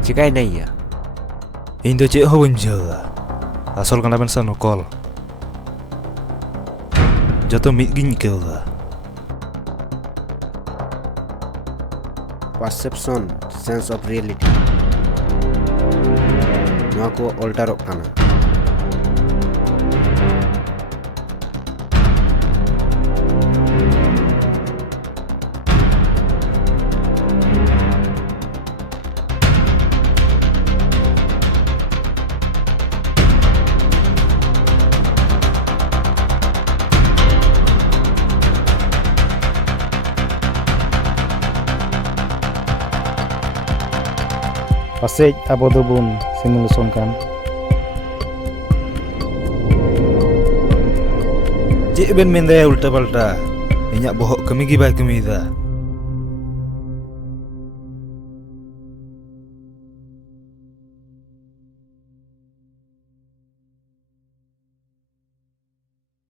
Cikaina iya? ᱤᱧ ᱫᱚ ᱪᱮᱫ ᱦᱚᱸ ᱵᱟᱹᱧ ᱵᱩᱡᱷᱟᱹᱣᱟ ᱟᱥᱚᱞ ᱠᱟᱱᱟ ᱵᱮᱱ ᱥᱮ ᱱᱚᱠᱚᱞ ᱡᱚᱛᱚ ᱢᱤᱫ ᱜᱤᱧ ᱟᱹᱭᱠᱟᱹᱣᱫᱟ Perception, sense of reality. Nova ko alterok kana. Pasej abo dobon simulation kan. ᱪᱮᱫ ᱵᱮᱱ ᱢᱮᱱᱫᱟ ᱩᱞᱴᱟ ᱯᱟᱞᱴᱟ ᱤᱧᱟᱹᱜ ᱵᱚᱦᱚᱜ ᱠᱟᱹᱢᱤ ᱜᱮ ᱵᱟᱭ ᱠᱟᱹᱢᱤᱭᱮᱫᱟ